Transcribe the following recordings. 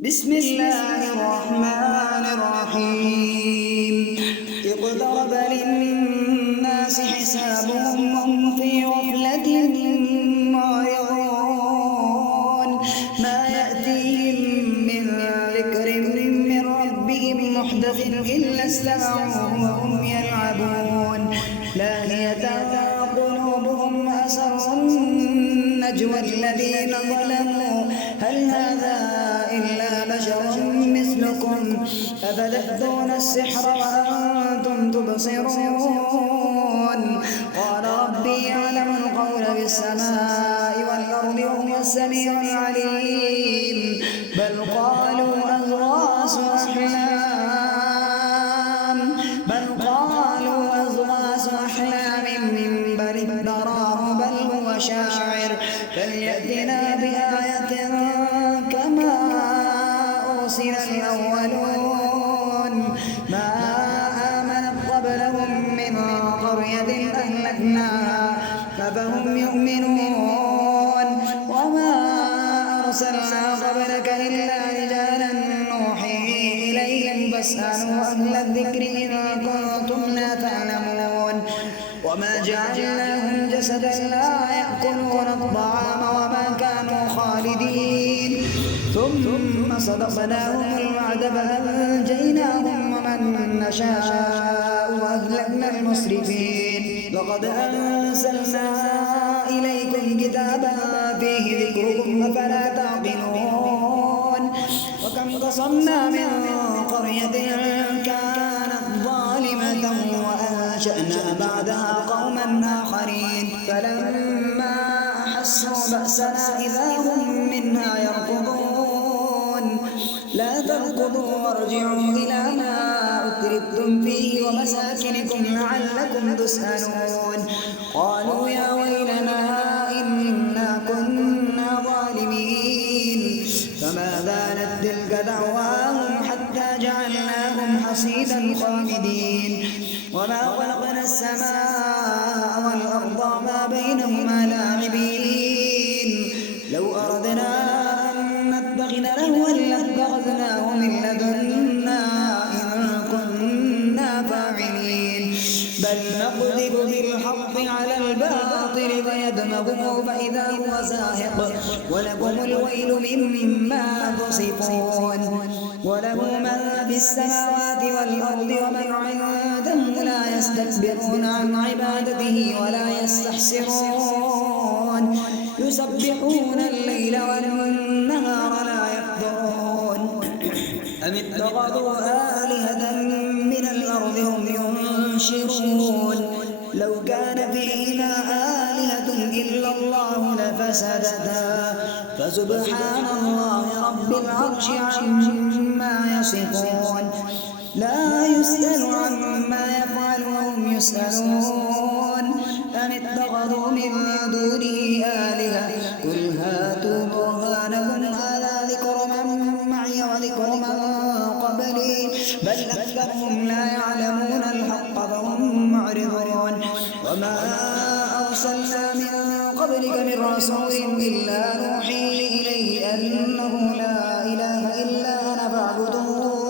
بسم الله الرحمن الرحيم اقترب للناس حسابهم وهم في غفلة معرضون ما يأتيهم من ذكر من ربهم محدث إلا استمعوه وهم يلعبون لاهية قلوبهم أسروا النجوى الذين ظلموا هل هذا إلا بشر مثلكم أفتأتون السحر وأنتم تبصرون قال ربي يعلم القول في السماء والأرض وهو السميع العليم بل قالوا أضغاث أحلام بل افتراه بل هو شاعر فليأتنا بآية كما أرسل الأولون ما آمنت قبلهم من قرية أهلكناها أفهم يؤمنون وما أرسلنا قبلك إلا رجالا نوحي إليهم فاسألوا أهل الذكر إن كنتم لا تعلمون وما جعلناهم جسدا لا يأكلون الطعام وما كانوا خالدين ثم صدقناهم الوعد فأنجيناهم ومن نشاء وأهلكنا المسرفين لقد أنزلنا إليكم كتابا فيه ذكركم أفلا تعقلون وكم قصمنا من قرية كانت ظالمة وأنشأنا بعدها قوما آخرين فلما أحسوا بأسنا إذا هم منها يركضون لا تركضوا وارجعوا إلى ما أترفتم فيه ومساكنكم لعلكم تسألون قالوا يا ويلنا إنا كنا ظالمين فما زالت تلك دعواهم حتى جعلناهم حصيدا خامدين وما خلقنا السماء والأرض وما بينهما لاعبين لو أردنا أن نتخذ لهوا لاتخذناه من لدنا إن كنا فاعلين بل نقذف بالحق على الباطل فيدمغه فإذا هو زاهق ولكم الويل مما تصفون وله من في السماوات والأرض ومن عنده لا يستكبرون عن عبادته ولا يستحسرون يسبحون الليل والنهار لا يفترون أم اتخذوا آلهة من الأرض هم ينشرون لو كان فيهما آلهة إلا الله لفسدتا فسبحان الله رب العرش عما يصفون لا يسأل عما يفعل وهم يسألون أم اتخذوا من دونه آلهة قل هاتوا برهانكم هذا ذكر من معي وذكر من قبلي بل أكثرهم لا يعلمون الحق فهم معرضون وما أرسلنا من قبلك من رسول إلا نوحي إليه أنه لا إله إلا أنا فاعبدون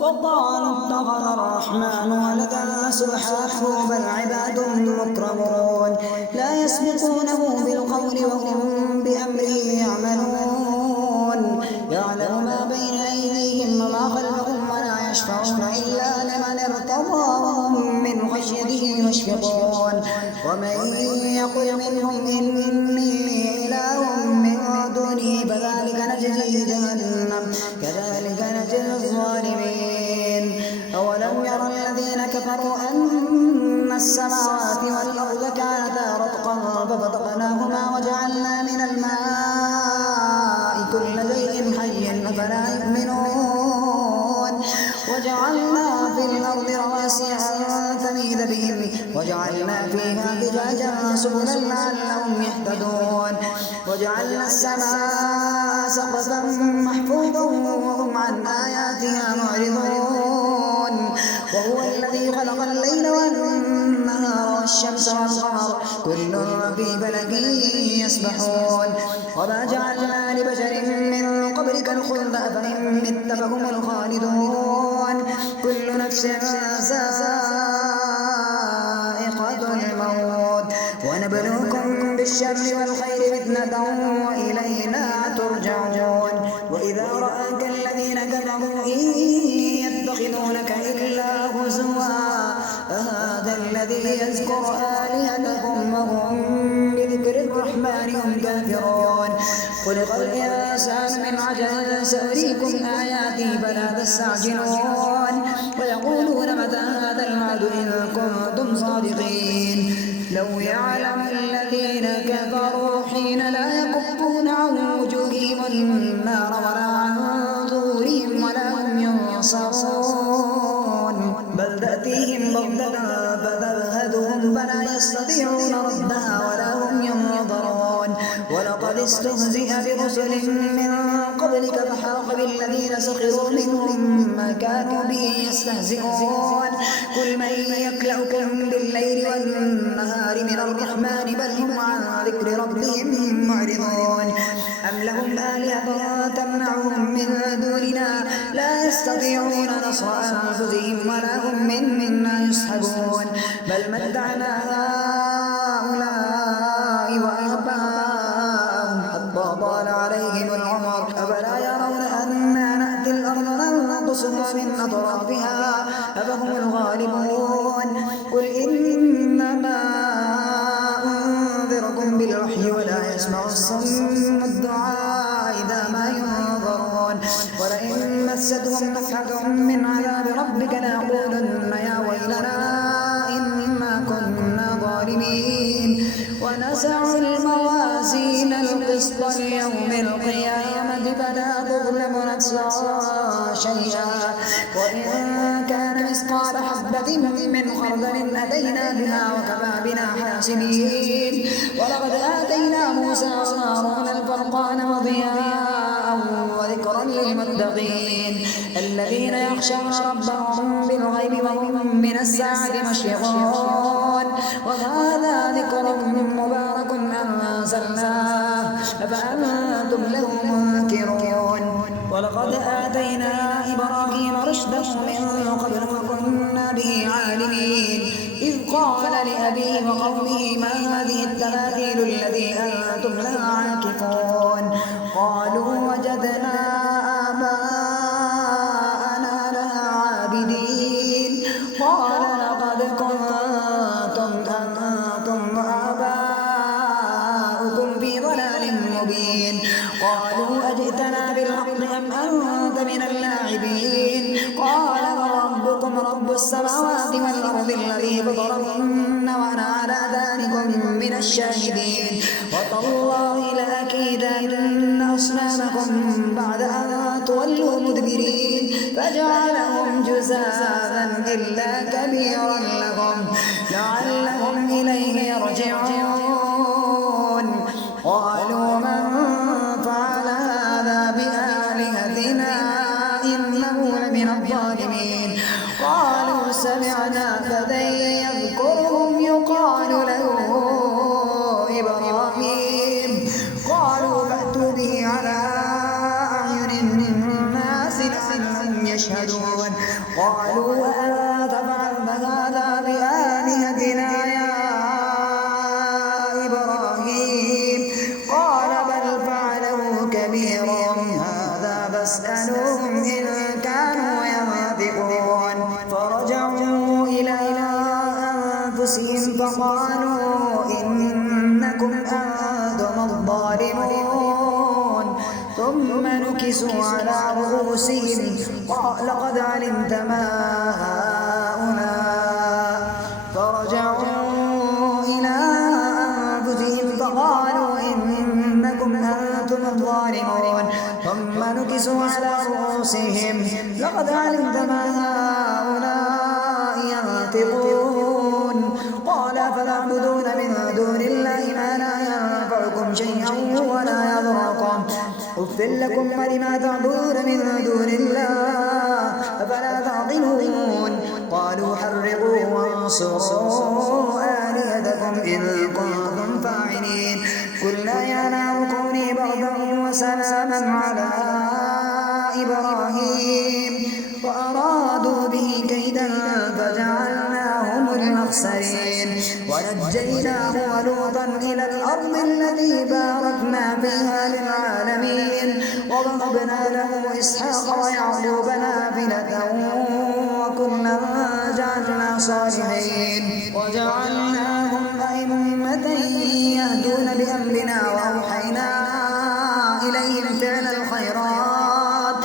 وقالوا اتخذ الرحمن ولدا سبحانه بل عباد مكرمون لا يسبقونه بالقول وهم بأمره يعملون يعلم ما بين أيديهم وما خلفهم ولا يشفعون إلا لمن ارتضى وهم من خشيته مشفقون ومن يقل منهم إني إله من دونه فذلك نجزي جهنم كذلك نجزي الظالمين أولم يرى الذين كفروا أن السماوات والأرض كانتا رتقا ففتقناهما وجعلنا من الماء كل شيء حي أفلا يؤمنون وجعلنا في الأرض رواسي أن تميد بهم وجعلنا فيها فجاجا سبلا لعلهم يهتدون وجعلنا السماء سقفا محفوظا وهم عن آياتها معرضون وهو الذي خلق الليل والنهار والشمس والقمر كل في فلك يسبحون وما جعلنا لبشر من قبلك الخلد أفإن مت فهم الخالدون كل نفس ذائقة الموت ونبلوكم بالشر والخير فتنة وإلينا ترجعون وإذا رآك الذين كفروا إن يتخذونك إلا هزوا أهذا الذي يذكر آلهتكم وهم بذكر الرحمن هم كافرون خلق الإنسان من عجل سأريكم آياتي فلا تستعجلون ويقولون متى هذا الوعد إن كنتم صادقين لو يعلم الذين كفروا حين لا يكفون عن وجوههم النار ولا عن ظهورهم ولا هم ينصرون بل تأتيهم بغتة فتبهتهم فلا يستطيعون ردها ولا هم ينظرون ولقد استهزئ برسل من قبلك فحاق بالذين سخروا منهم ما كانوا به يستهزئون قل من يكلؤكم بالليل والنهار من الرحمن بل هم عن ذكر ربهم معرضون أم لهم آلهة تمنعهم من دوننا لا يستطيعون نصر أنفسهم ولا هم منا يسحبون بل متعنا هؤلاء وآباءهم حتى طال عليهم العمر أفلا يرون أنا نأتي الأرض ننقصها من أطرافها أفهم الغالبون قل إنما أنذركم بالوحي ولا يسمع الصم الدعاء إذا ما ينظرون ولئن مستهم نفحة من عذاب ربك ليقولن يا ويلنا إنا كنا ظالمين ونزع الموازين القسط ليوم القيامة فلا تظلم نفس شيئا وإن كان مثقال حبة من خردل أتينا بها وكفى بنا حاسبين ولقد آتينا موسى وهارون الفرقان وضياء وذكرا للمتقين الذين يخشون ربهم بالغيب وهم من الساعة مشفقون وهذا ذكر مبارك أنزلناه أفأنتم له منكرون ولقد آتينا إبراهيم رشده من قبل وكنا به عالمين إذ قال لأبيه وقومه ما هذه التماثيل التي أنتم لها عاكفون قالوا وجدنا آباءنا لها عابدين قال لقد كنتم أنتم وآباؤكم في ضلال مبين قالوا أجئتنا بالحق أم أنت من اللاعبين قال وربكم رب السماوات والأرض الذي فطرهن وأنا على ذلك من الشاهدين وتالله لأكيدن أصنامكم بعد أن تولوا مدبرين فجعلهم جزازا إلا كبيرا لهم لعلهم إليه يرجعون قالوا من فعل هذا بآلهتنا إنه لمن الظالمين قالوا سمعنا فتى يذكرهم يقال له إبراهيم قالوا فأتوا به على أعين الناس لعلهم يشهدون قالوا وأنت فعلت هذا بآلهتنا يا إبراهيم قال بل فعله كبيرهم هذا فاسألوهم إن كانوا ينطقون فرجعوا إلى أنفسهم فقالوا إنكم أنتم الظالمون ثم نكسوا على رؤوسهم قال لقد علمت ما هؤلاء فرجعوا إلى أنفسهم فقالوا إنكم أنتم الظالمون ثم نكسوا على رؤوسهم لقد علمت ما هؤلاء ينطقون قال فتعبدون من دون الله ما لا ينفعكم شيئا ولا يضركم أفٍ لكم ولما تعبدون من دون الله أفلا تعقلون قالوا حرقوا وانصروا آلهتكم وسلاما على إبراهيم وأرادوا به كيدا فجعلناهم الأخسرين ونجيناه ولوطا إلى الأرض التي باركنا فيها للعالمين ووهبنا له إسحاق ويعقوب نافلة وكلا جعلنا صالحين وجعلناهم أئمة يهدون بأمرنا وأوحينا إليهم فعل الخيرات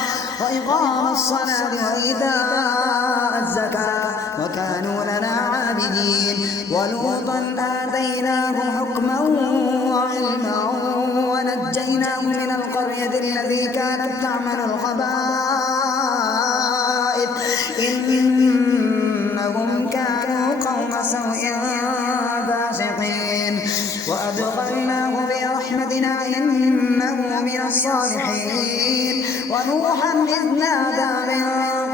وإقام الصلاة وإيتاء الزكاة وكانوا لنا عابدين ولوطا آتيناه حكما وعلما ونجيناه من القرية التي كانت تعمل الخبائث إنهم كانوا قوم سوء فاسقين وأدخلناه برحمتنا إنه من الصالحين ونوحا إذ نادى من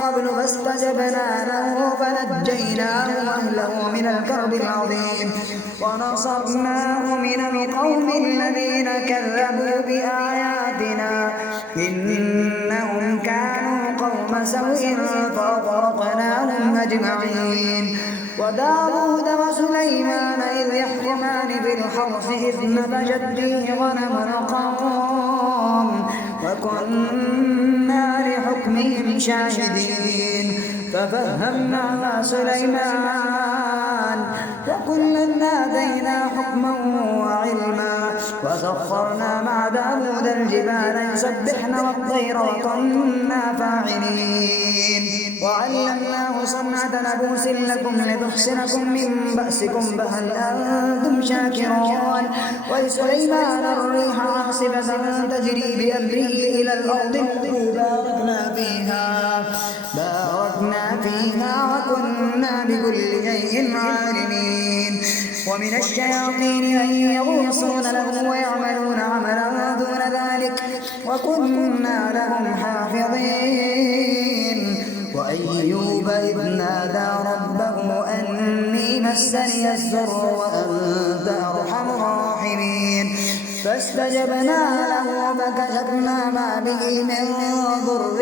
قبل فاستجبنا له فنجيناه وأهله من الكرب العظيم ونصرناه من القوم الذين كذبوا بآياتنا إنهم كانوا قوم سوء فأغرقناهم أجمعين وداود وسليمان إذ يحكمان بالحرث إذ نفشت فيه غنم القوم وكنا لحكمهم شاهدين ففهمناها سليمان وكلا آتينا حكما وعلما وسخرنا مع داود الجبال يسبحن والطير وكنا فاعلين وعلمناه صنعة لبوس لكم لتحصنكم من بأسكم فهل أنتم شاكرون ولسليمان الريح عاصفة تجري بأمره إلى الأرض التي باركنا فيها وكنا بكل شيء عالمين ومن الشياطين أن يغوصون له ويعملون عملا دون ذلك وكنا لهم حافظين وأيوب إذ نادى ربه أني مسني الضر وأنت أرحم الراحمين فاستجبنا له فكشفنا ما به من ضر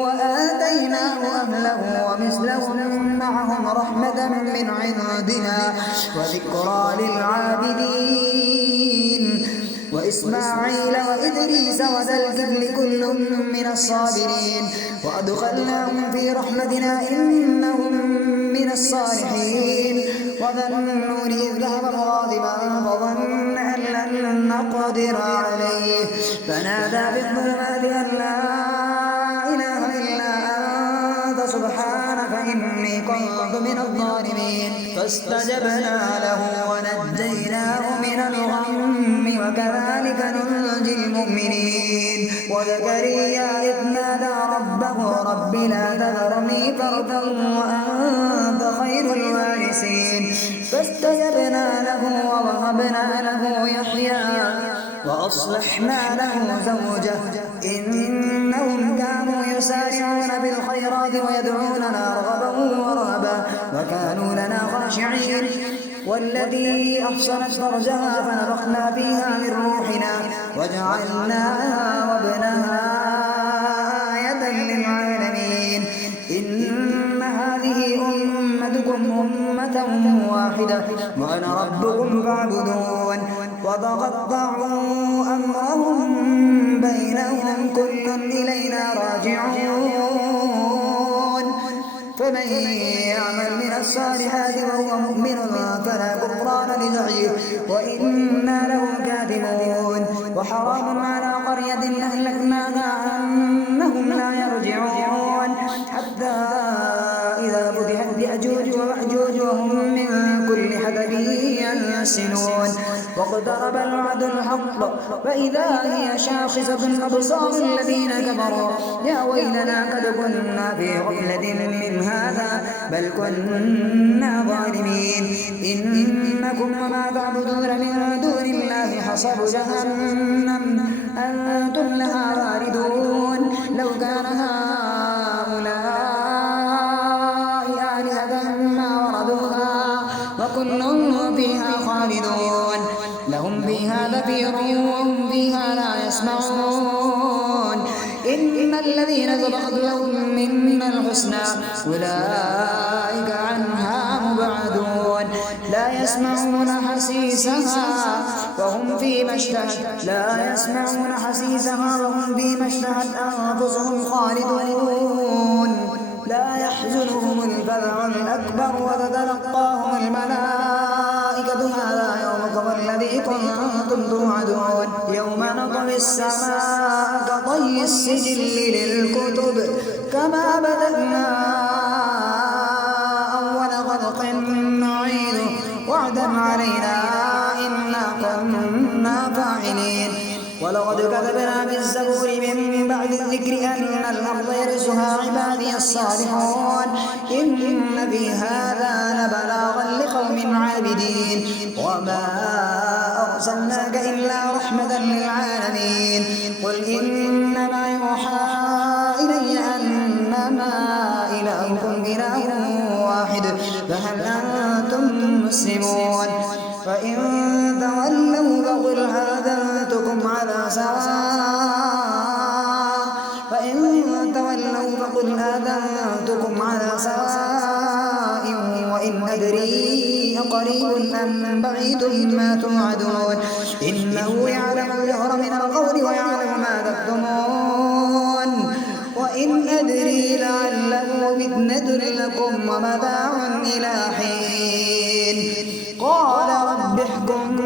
وآتيناه أهله ومثلهم معهم رحمة من عندنا وذكرى للعابدين وإسماعيل وإدريس وذا الكفل كل من الصابرين وأدخلناهم في رحمتنا إنهم من الصالحين وذا النون إذ ذهب مغاضبا فظن أن لن نقدر عليه فنادى بالظلمات أن لا إله إلا أنت سبحانك إني كنت من الظالمين فاستجبنا له ونجيناه من الغم وكذلك ننجي المؤمنين وزكريا إذ نادى ربه رب لا تذرني فردا وأنت خير الوارثين فاستجبنا له ووهبنا له يحيى وأصلحنا له زوجه إنهم كانوا يسارعون بالخيرات ويدعوننا رغبا ورهبا وكانوا لنا خاشعين والتي أحصنت فرجها فنفخنا فيها من روحنا وجعلناها وابنها آية للعالمين إن هذه أمتكم أمة واحدة وأنا ربكم فاعبدون وتقطعوا أمرهم بينهم كل إلينا راجعون فمن يعمل من الصالحات وهو مؤمن فلا كفران لسعيه وإنا له كاتبون وحرام على قرية أهلكناها أنهم لا يرجعون حتى إذا فتحت يأجوج ومأجوج وهم من كل حدب ينسلون واقترب الوعد الحق فإذا هي شاخصة أبصار الذين كفروا يا ويلنا قد كنا في غفلة من هذا بل كنا ظالمين إنكم وما تعبدون من دون الله حصب جهنم أنتم لها واردون لو كان هؤلاء آلهة ما وردوها وكل فيها خالدون لهم فيها زفير وهم فيها لا يسمعون الذين سبقت لهم منا الحسنى أولئك عنها مبعدون لا يسمعون حسيسها وهم فيما اشتهت أنفسهم خالدون لا يحزنهم الفزع الأكبر وتتلقاهم الملائكة هذا يومكم الذي كنتم توعدون يوم نطوي السماء كطي السجل للكتب كما بدأنا أول خلق نعيده وعدا علينا إنا كنا فاعلين ولقد كتبنا في الزبور من بعد الذكر أن الأرض يرثها عبادي الصالحون إن في هذا لبلاغا لقوم عابدين وما أرسلناك إلا رحمة للعالمين قل إنما يوحى إلي أنما إلهكم إله واحد فهل أنتم مسلمون فإن تولوا فقل آذنتكم على سواء وإن أدري أقريب أم بعيد ما توعدون إنه يعلم الجهر من القول ويعلم ما تكتمون وإن أدري لعله فتنة لكم ومتاع إلى حين قال رب احكم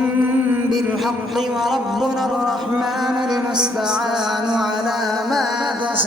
بالحق وربنا الرحمن المستعان على ما تصفون